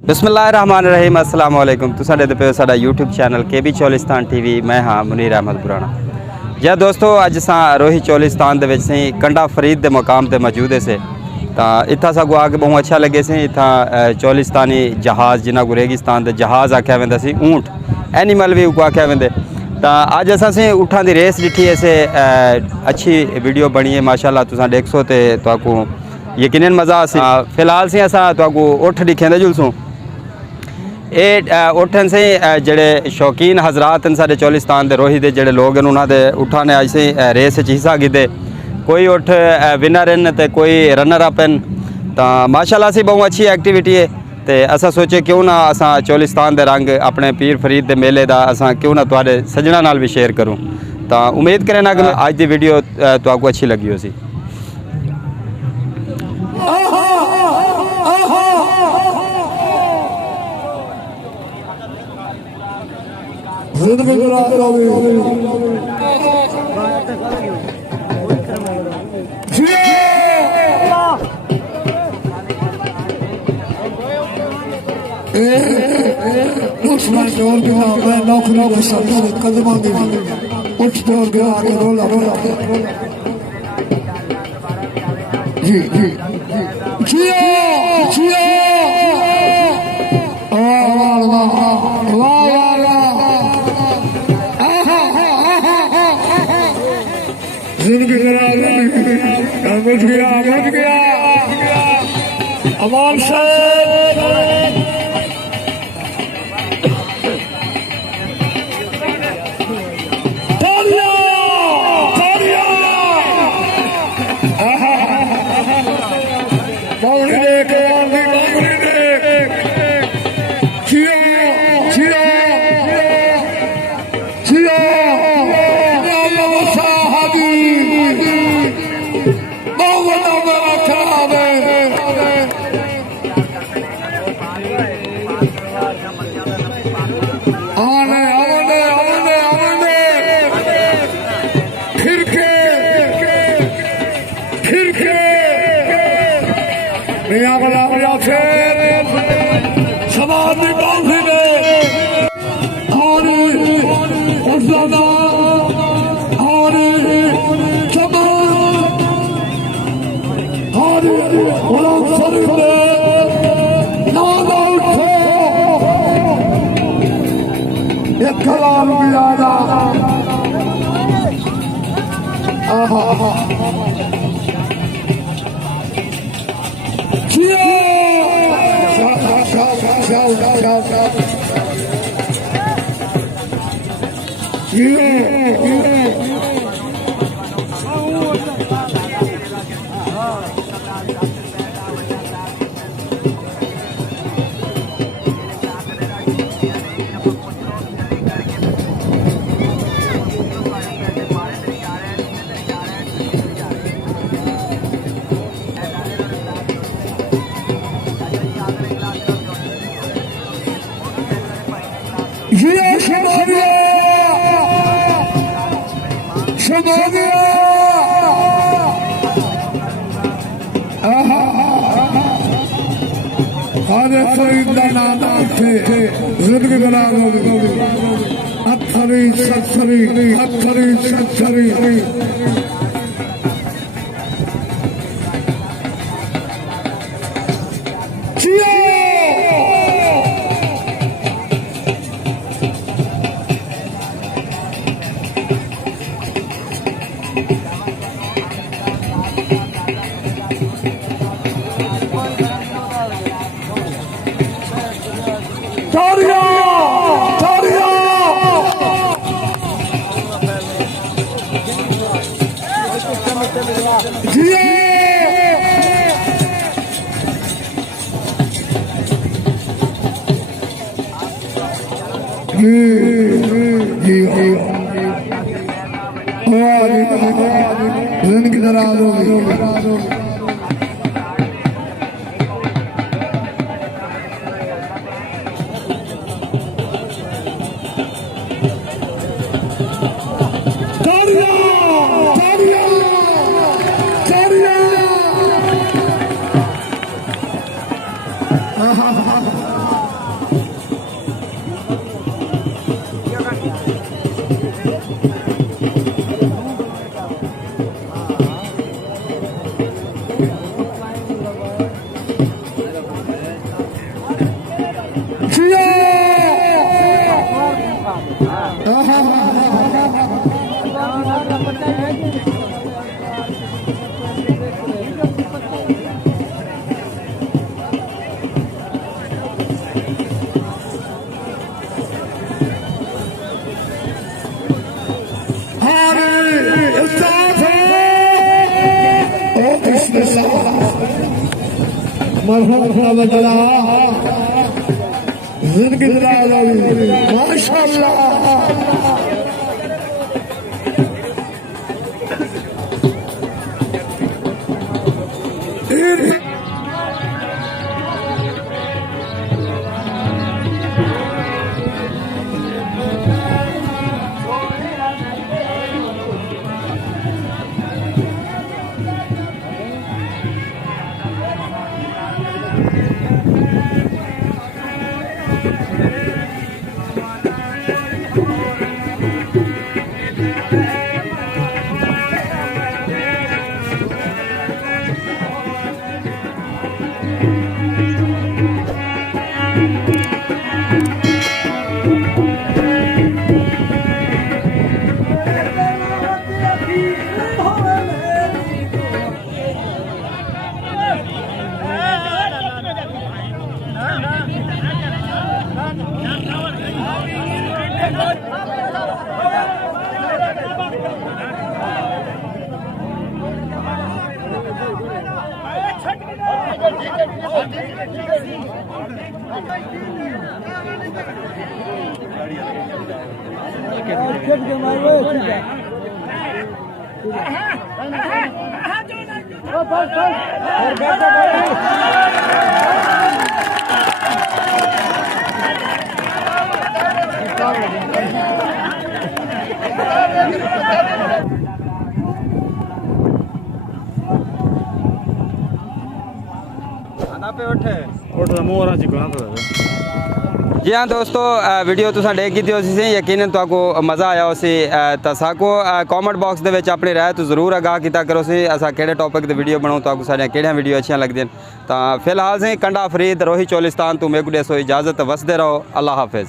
बिस्मिल्लाहिर्रहमानिर्रहीम अस्सलाम वालेकुम। तुसां दे पे साडा यूट्यूब चैनल के चोलिस्तान टीवी। मैं हाँ मुनीर अहमद पुराना। जी दोस्तों, अज असां रोही चोलिस्तान दे विच सी कंडा फरीद दे मुकाम ते मौजूद से। तो इत्थां सागू आके बहुत अच्छा लगे सी। इत्थां चोलिस्तानी जहाज़ जिन्हां को रेगिस्तान दे जहाज़ आख्या वेंदा सी, ऊंट एनिमल भी उको आख्या वेंदे। तो अज असां सी ऊँटां दी रेस डिठी ऐसे अच्छी वीडियो बनी है माशाल्लाह। तुसां देखसो तो तुहाकू यकीनन मज़ा आसी। फिलहाल से असां तुहाकू उठ दिखेंदे जुलसूं। ये उठन से जेड़े शौकीन हजरात हैं साढ़े चोलिस्तान के रोही के जेड़े लोग हैं उन्होंने उठा ने अज से रेस हिस्सा कीते। कोई उठ विनर हैं तो कोई रनर अप हैं। तो माशाल्लाह से बहुत अच्छी एक्टिविटी है। तो असा सोचे क्यों ना असा चोलिस्तान के रंग अपने पीर फरीद के मेले का असा क्यों ना तुहाडे सजना नाल भी शेयर करूँ। तो उम्मीद करें ना कि अज की वीडियो तुहाकू अच्छी लगी हो सी। जी हाँ दोस्तों, वीडियो तुसां देख की सी, यकीनन तुहाको मज़ा आया उसी। तो साको कॉमेंट बॉक्स दे विच अपनी राय तो जरूर आगाह किया करो सी, असा केड़े टॉपिक ते वीडियो बनाऊँ, तुहाको सारियां केड़ियां वीडियो अच्छियां लगदियां। तो फिलहाल से कंडा फरीद रोही चोलिस्तान तू मेरे को देसो इजाज़त, वसदे रहो, अल्लाह हाफिज़।